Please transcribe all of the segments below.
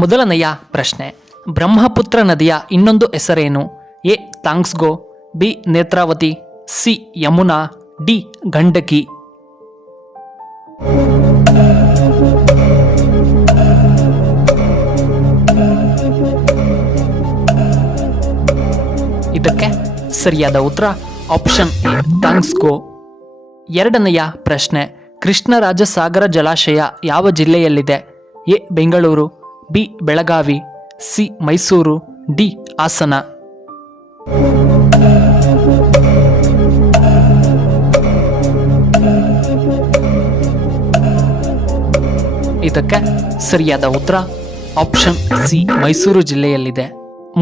ಮೊದಲನೆಯ ಪ್ರಶ್ನೆ, ಬ್ರಹ್ಮಪುತ್ರ ನದಿಯ ಇನ್ನೊಂದು ಹೆಸರೇನು? ಎ ತಾಂಗ್ಸ್ಗೋ, B Netravati, C Yamuna, D Gandaki. ಇದಕ್ಕೆ ಸರಿಯಾದ ಉತ್ತರ ಆಪ್ಷನ್ ಎ ತಾಂಗ್ಸ್ಗೋ. ಎರಡನೆಯ ಪ್ರಶ್ನೆ, ಕೃಷ್ಣರಾಜಸಾಗರ ಜಲಾಶಯ ಯಾವ ಜಿಲ್ಲೆಯಲ್ಲಿದೆ? A Bengaluru, B Belagavi, C Mysuru, D Hassan. ಇದಕ್ಕೆ ಸರಿಯಾದ ಉತ್ತರ ಆಪ್ಷನ್ ಸಿ ಮೈಸೂರು ಜಿಲ್ಲೆಯಲ್ಲಿದೆ.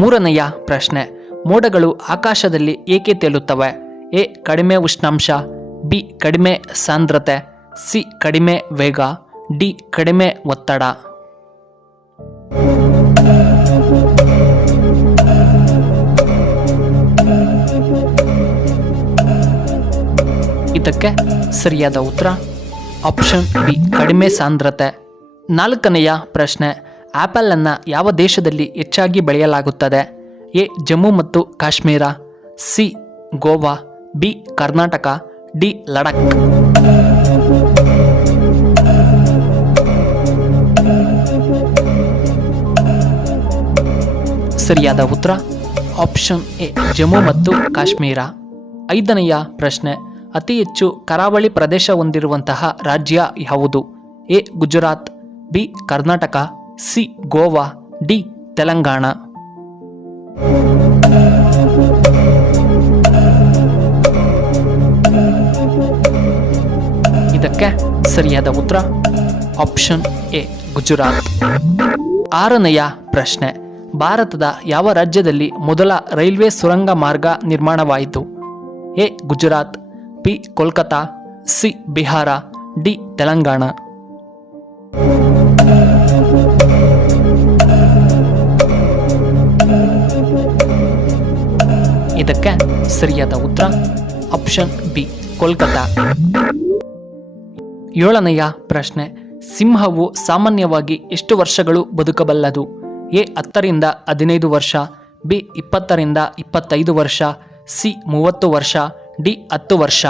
ಮೂರನೆಯ ಪ್ರಶ್ನೆ, ಮೋಡಗಳು ಆಕಾಶದಲ್ಲಿ ಏಕೆ ತೇಲುತ್ತವೆ? ಎ ಕಡಿಮೆ ಉಷ್ಣಾಂಶ, ಬಿ ಕಡಿಮೆ ಸಾಂದ್ರತೆ, ಸಿ ಕಡಿಮೆ ವೇಗ, ಡಿ ಕಡಿಮೆ ಒತ್ತಡ. ಇದಕ್ಕೆ ಸರಿಯಾದ ಉತ್ತರ ಆಪ್ಷನ್ ಬಿ ಕಡಿಮೆ ಸಾಂದ್ರತೆ. ನಾಲ್ಕನೆಯ ಪ್ರಶ್ನೆ, ಆಪಲ್ ಅನ್ನು ಯಾವ ದೇಶದಲ್ಲಿ ಹೆಚ್ಚಾಗಿ ಬೆಳೆಯಲಾಗುತ್ತದೆ? ಎ ಜಮ್ಮು ಮತ್ತು Kashmir, C Goa, B Karnataka, D Ladakh. ಸರಿಯಾದ ಉತ್ತರ ಆಪ್ಷನ್ ಎ ಜಮ್ಮು ಮತ್ತು ಕಾಶ್ಮೀರ. ಐದನೆಯ ಪ್ರಶ್ನೆ, ಅತಿ ಹೆಚ್ಚು ಕರಾವಳಿ ಪ್ರದೇಶ ಹೊಂದಿರುವಂತಹ ರಾಜ್ಯ ಯಾವುದು? A Gujarat, B Karnataka, C Goa, D Telangana. ಇದಕ್ಕೆ ಸರಿಯಾದ ಉತ್ತರ ಆಪ್ಷನ್ ಎ ಗುಜರಾತ್. ಆರನೆಯ ಪ್ರಶ್ನೆ, ಭಾರತದ ಯಾವ ರಾಜ್ಯದಲ್ಲಿ ಮೊದಲ ರೈಲ್ವೆ ಸುರಂಗ ಮಾರ್ಗ ನಿರ್ಮಾಣವಾಯಿತು? A Gujarat, B Kolkata, C Bihar, D Telangana. ಇದಕ್ಕೆ ಸರಿಯಾದ ಉತ್ತರ ಆಪ್ಷನ್ ಬಿ ಕೋಲ್ಕತಾ. ಏಳನೆಯ ಪ್ರಶ್ನೆ, ಸಿಂಹವು ಸಾಮಾನ್ಯವಾಗಿ ಎಷ್ಟು ವರ್ಷಗಳು ಬದುಕಬಲ್ಲದು? ಎ 10ರಿಂದ 15 ವರ್ಷ, ಬಿ 20ರಿಂದ 25 ವರ್ಷ, ಸಿ 30 ವರ್ಷ, ಡಿ 10 ವರ್ಷ.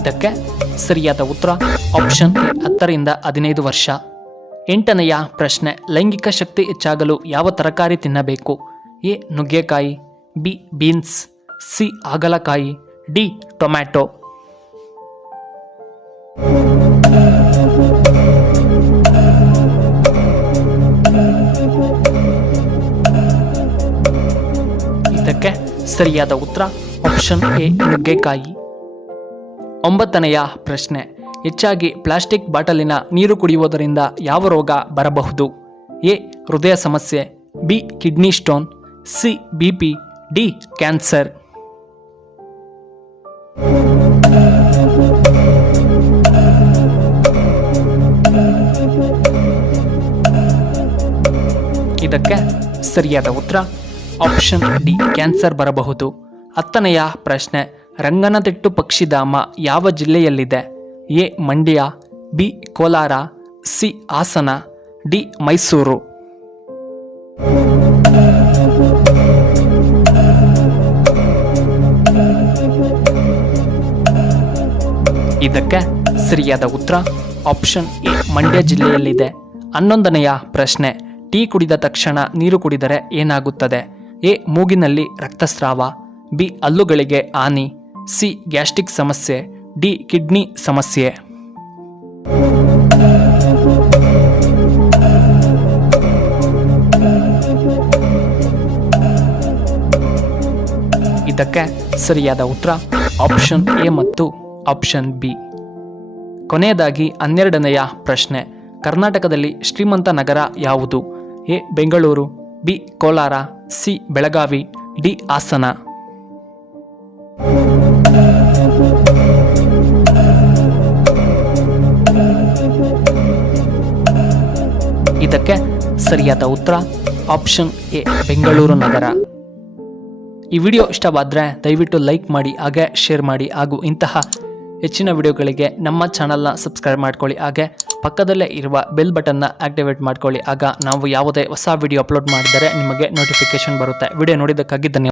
ಇದಕ್ಕೆ ಸರಿಯಾದ ಉತ್ತರ ಆಪ್ಷನ್ ಎ 10ರಿಂದ 15 ವರ್ಷ. ಎಂಟನೆಯ ಪ್ರಶ್ನೆ, ಲೈಂಗಿಕ ಶಕ್ತಿ ಹೆಚ್ಚಾಗಲು ಯಾವ ತರಕಾರಿ ತಿನ್ನಬೇಕು? ಎ ನುಗ್ಗೆಕಾಯಿ, ಬಿ ಬೀನ್ಸ್, ಸಿ ಹಾಗಲಕಾಯಿ, ಡಿ ಟೊಮ್ಯಾಟೊ. ಇದಕ್ಕೆ ಸರಿಯಾದ ಉತ್ತರ ಆಪ್ಷನ್ ಎ ನುಗ್ಗೆಕಾಯಿ. ಒಂಬತ್ತನೆಯ ಪ್ರಶ್ನೆ, ಹೆಚ್ಚಾಗಿ ಪ್ಲಾಸ್ಟಿಕ್ ಬಾಟಲಿನ ನೀರು ಕುಡಿಯುವುದರಿಂದ ಯಾವ ರೋಗ ಬರಬಹುದು? ಎ ಹೃದಯ ಸಮಸ್ಯೆ, B kidney stone, C BP, D cancer. ಇದಕ್ಕೆ ಸರಿಯಾದ ಉತ್ತರ ಆಪ್ಷನ್ ಡಿ ಕ್ಯಾನ್ಸರ್ ಬರಬಹುದು. ಹತ್ತನೆಯ ಪ್ರಶ್ನೆ, ರಂಗನತಿಟ್ಟು ಪಕ್ಷಿಧಾಮ ಯಾವ ಜಿಲ್ಲೆಯಲ್ಲಿದೆ? A Mandya, B Kolar, C Hassan, D Mysuru. ಇದಕ್ಕೆ ಸರಿಯಾದ ಉತ್ತರ ಆಪ್ಷನ್ ಎ ಮಂಡ್ಯ ಜಿಲ್ಲೆಯಲ್ಲಿದೆ. 11ನೆಯ ಪ್ರಶ್ನೆ, ಟೀ ಕುಡಿದ ತಕ್ಷಣ ನೀರು ಕುಡಿದರೆ ಏನಾಗುತ್ತದೆ? ಎ ಮೂಗಿನಲ್ಲಿ ರಕ್ತಸ್ರಾವ, ಬಿ ಹಲ್ಲುಗಳಿಗೆ ಹಾನಿ, ಸಿ ಗ್ಯಾಸ್ಟ್ರಿಕ್ ಸಮಸ್ಯೆ, ಡಿ ಕಿಡ್ನಿ ಸಮಸ್ಯೆ. ಇದಕ್ಕೆ ಸರಿಯಾದ ಉತ್ತರ ಆಪ್ಷನ್ ಎ ಮತ್ತು ಆಪ್ಷನ್ ಬಿ. ಕೊನೆಯದಾಗಿ 12ನೆಯ ಪ್ರಶ್ನೆ, ಕರ್ನಾಟಕದಲ್ಲಿ ಶ್ರೀಮಂತ ನಗರ ಯಾವುದು? A Bengaluru, B Kolar, C Belagavi, D Hassan. ಇದಕ್ಕೆ ಸರಿಯಾದ ಉತ್ತರ ಆಪ್ಷನ್ ಎ ಬೆಂಗಳೂರು ನಗರ. ಈ ವಿಡಿಯೋ ಇಷ್ಟವಾದರೆ ದಯವಿಟ್ಟು ಲೈಕ್ ಮಾಡಿ ಹಾಗೆ ಶೇರ್ ಮಾಡಿ ಹಾಗೂ ಇಂತಹ ಹೆಚ್ಚಿನ ವಿಡಿಯೋಗಳಿಗೆ ನಮ್ಮ ಚಾನಲ್ನ ಸಬ್ಸ್ಕ್ರೈಬ್ ಮಾಡ್ಕೊಳ್ಳಿ. ಹಾಗೆ ಪಕ್ಕದಲ್ಲೇ ಇರುವ ಬೆಲ್ ಬಟನ್ನ ಆಕ್ಟಿವೇಟ್ ಮಾಡ್ಕೊಳ್ಳಿ. ಆಗ ನಾವು ಯಾವುದೇ ಹೊಸ ವಿಡಿಯೋ ಅಪ್ಲೋಡ್ ಮಾಡಿದರೆ ನಿಮಗೆ ನೋಟಿಫಿಕೇಶನ್ ಬರುತ್ತೆ. ವಿಡಿಯೋ ನೋಡಿದ್ದಕ್ಕಾಗಿ ಧನ್ಯವಾದ.